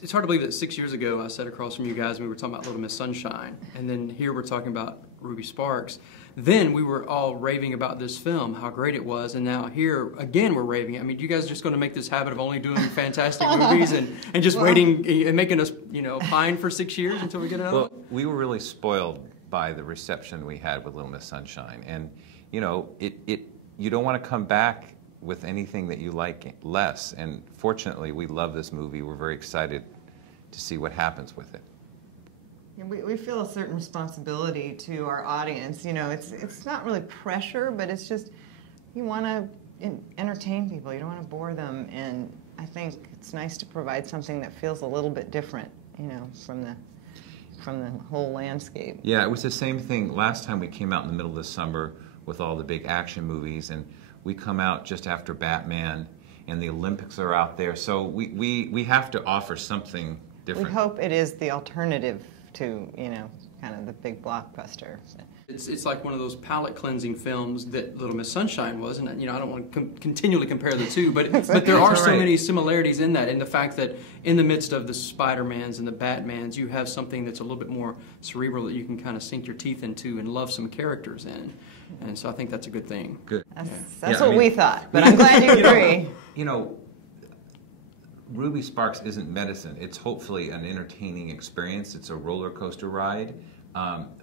It's hard to believe that 6 years ago I sat across from you guys and we were talking about Little Miss Sunshine, and then here we're talking about Ruby Sparks. Then we were all raving about this film, how great it was, and now here again we're raving. I mean, you guys are just going to make this habit of only doing fantastic movies and just waiting and making us, pine for 6 years until we get another one? Well, we were really spoiled by the reception we had with Little Miss Sunshine, and you don't want to come back with anything that you like less. And fortunately, we love this movie. We're very excited to see what happens with it. Yeah, we feel a certain responsibility to our audience. It's not really pressure, but it's just you want to entertain people. You don't want to bore them, and I think it's nice to provide something that feels a little bit different, from the whole landscape. Yeah, it was the same thing last time we came out in the middle of the summer with all the big action movies, and we come out just after Batman, and the Olympics are out there, so we have to offer something different. We hope it is the alternative to, kind of the big blockbuster. It's like one of those palate cleansing films that Little Miss Sunshine was, and I don't want to continually compare the two, but there are so many similarities in that, in the fact that in the midst of the Spider-Mans and the Batmans, you have something that's a little bit more cerebral that you can kind of sink your teeth into and love some characters in, and so I think that's a good thing. Good. That's what we thought, but I'm glad you agree. Ruby Sparks isn't medicine. It's hopefully an entertaining experience. It's a roller coaster ride,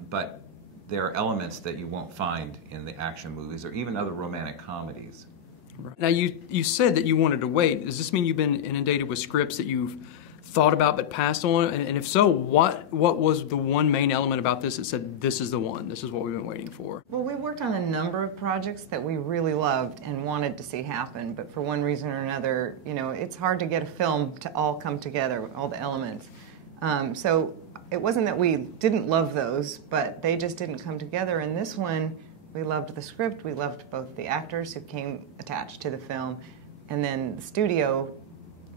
but there are elements that you won't find in the action movies or even other romantic comedies. Now, you said that you wanted to wait. Does this mean you've been inundated with scripts that you've thought about but passed on? And if so, what was the one main element about this that said, this is the one, this is what we've been waiting for? Well, we worked on a number of projects that we really loved and wanted to see happen, but for one reason or another, it's hard to get a film to all come together, all the elements. So it wasn't that we didn't love those, but they just didn't come together. And this one, we loved the script, we loved both the actors who came attached to the film, and then the studio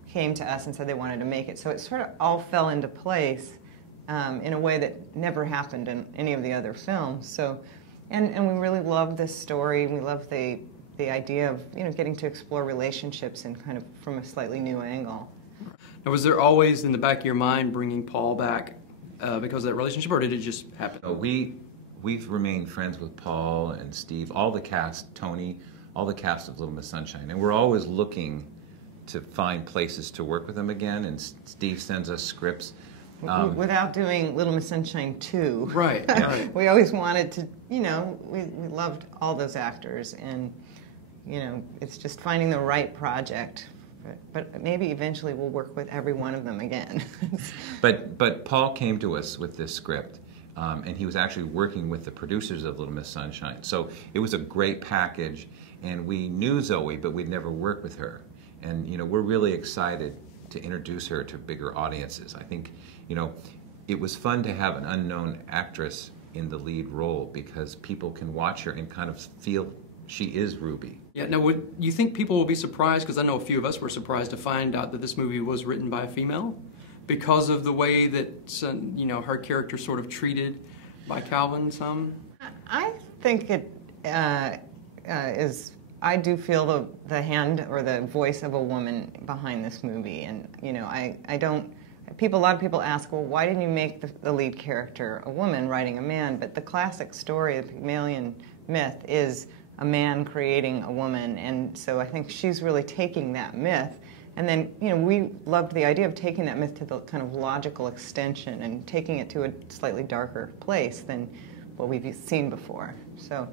came to us and said they wanted to make it. So it sort of all fell into place in a way that never happened in any of the other films. So, and we really loved this story. We loved the idea of getting to explore relationships and kind of from a slightly new angle. Now, was there always in the back of your mind bringing Paul back because of that relationship, or did it just happen? We've remained friends with Paul and Steve, all the cast, Tony, all the cast of Little Miss Sunshine, and we're always looking to find places to work with them again, and Steve sends us scripts. Without doing Little Miss Sunshine 2. Right, right. We always wanted to, we loved all those actors, and, it's just finding the right project. But maybe eventually we'll work with every one of them again. But Paul came to us with this script, and he was actually working with the producers of Little Miss Sunshine. So it was a great package, and we knew Zoe, but we'd never worked with her. And we're really excited to introduce her to bigger audiences. I think it was fun to have an unknown actress in the lead role because people can watch her and kind of feel she is Ruby. Yeah. Now, would you think people will be surprised? Because I know a few of us were surprised to find out that this movie was written by a female because of the way that her character sort of treated by Calvin. Some. I think it is. I do feel the hand or the voice of a woman behind this movie, and I don't. A lot of people ask, well, why didn't you make the lead character a woman writing a man? But the classic story, the Pygmalion myth, is a man creating a woman, and so I think she's really taking that myth. And then, we loved the idea of taking that myth to the kind of logical extension and taking it to a slightly darker place than what we've seen before. So.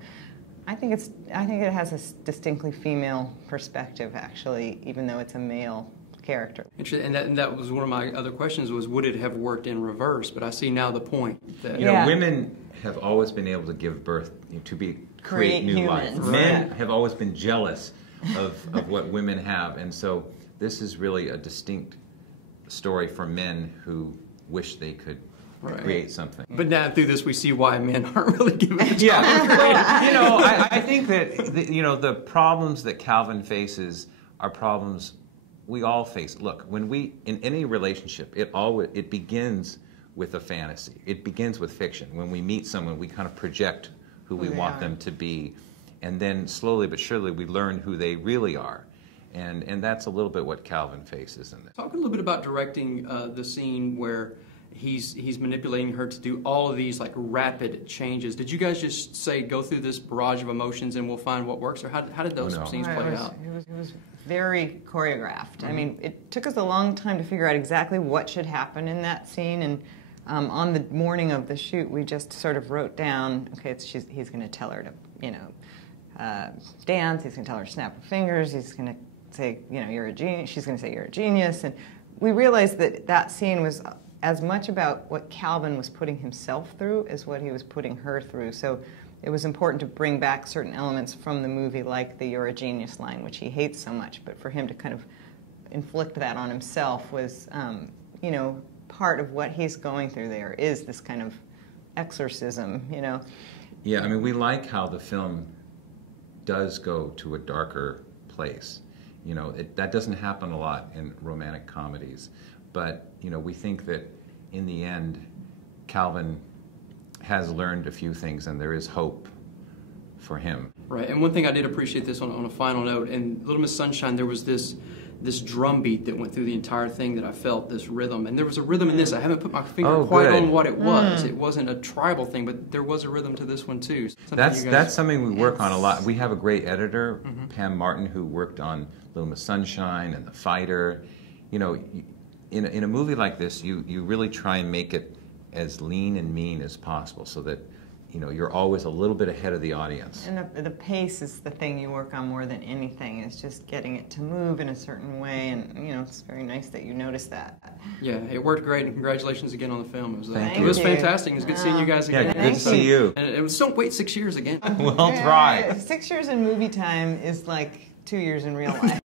I think it has a distinctly female perspective, actually, even though it's a male character. And that was one of my other questions, was would it have worked in reverse? But I see now the point that women have always been able to give birth to create new life. Right. Men have always been jealous of what women have, and so this is really a distinct story for men who wish they could create something. But now through this we see why men aren't really given a job. Yeah, I think that the problems that Calvin faces are problems we all face. Look, when in any relationship, it begins with a fantasy. It begins with fiction. When we meet someone, we kind of project who we want them to be, and then slowly but surely we learn who they really are. And that's a little bit what Calvin faces in this. Talk a little bit about directing the scene where he's manipulating her to do all of these like rapid changes. Did you guys just say go through this barrage of emotions and we'll find what works, or how did those scenes play out? It was very choreographed. I mean, it took us a long time to figure out exactly what should happen in that scene, and on the morning of the shoot, we just sort of wrote down, okay, he's going to tell her to, you know, dance. He's going to tell her to snap her fingers. He's going to say, you know, you're a genius. She's going to say you're a genius, and we realized that that scene was as much about what Calvin was putting himself through as what he was putting her through. So it was important to bring back certain elements from the movie, like the "you're a genius" line, which he hates so much, but for him to kind of inflict that on himself was, you know, part of what he's going through there is this kind of exorcism, you know. Yeah, I mean, we like how the film does go to a darker place. You know, that doesn't happen a lot in romantic comedies. But, you know, we think that in the end, Calvin has learned a few things and there is hope for him. Right, and one thing I did appreciate this on a final note, in Little Miss Sunshine there was this drum beat that went through the entire thing that I felt, this rhythm. And there was a rhythm in this. I haven't put my finger quite on what it was. It wasn't a tribal thing, but there was a rhythm to this one too. That's something we work on a lot. We have a great editor, Pam Martin, who worked on Little Miss Sunshine and The Fighter. You know, in a movie like this, you really try and make it as lean and mean as possible so that, you know, you're always a little bit ahead of the audience. And the pace is the thing you work on more than anything. It's just getting it to move in a certain way, and, you know, it's very nice that you noticed that. Yeah, it worked great, and congratulations again on the film. It was, Thank you. It was fantastic. It was good seeing you guys again. Yeah, good to see you. And it was, don't wait 6 years again. We'll try. 6 years in movie time is like 2 years in real life.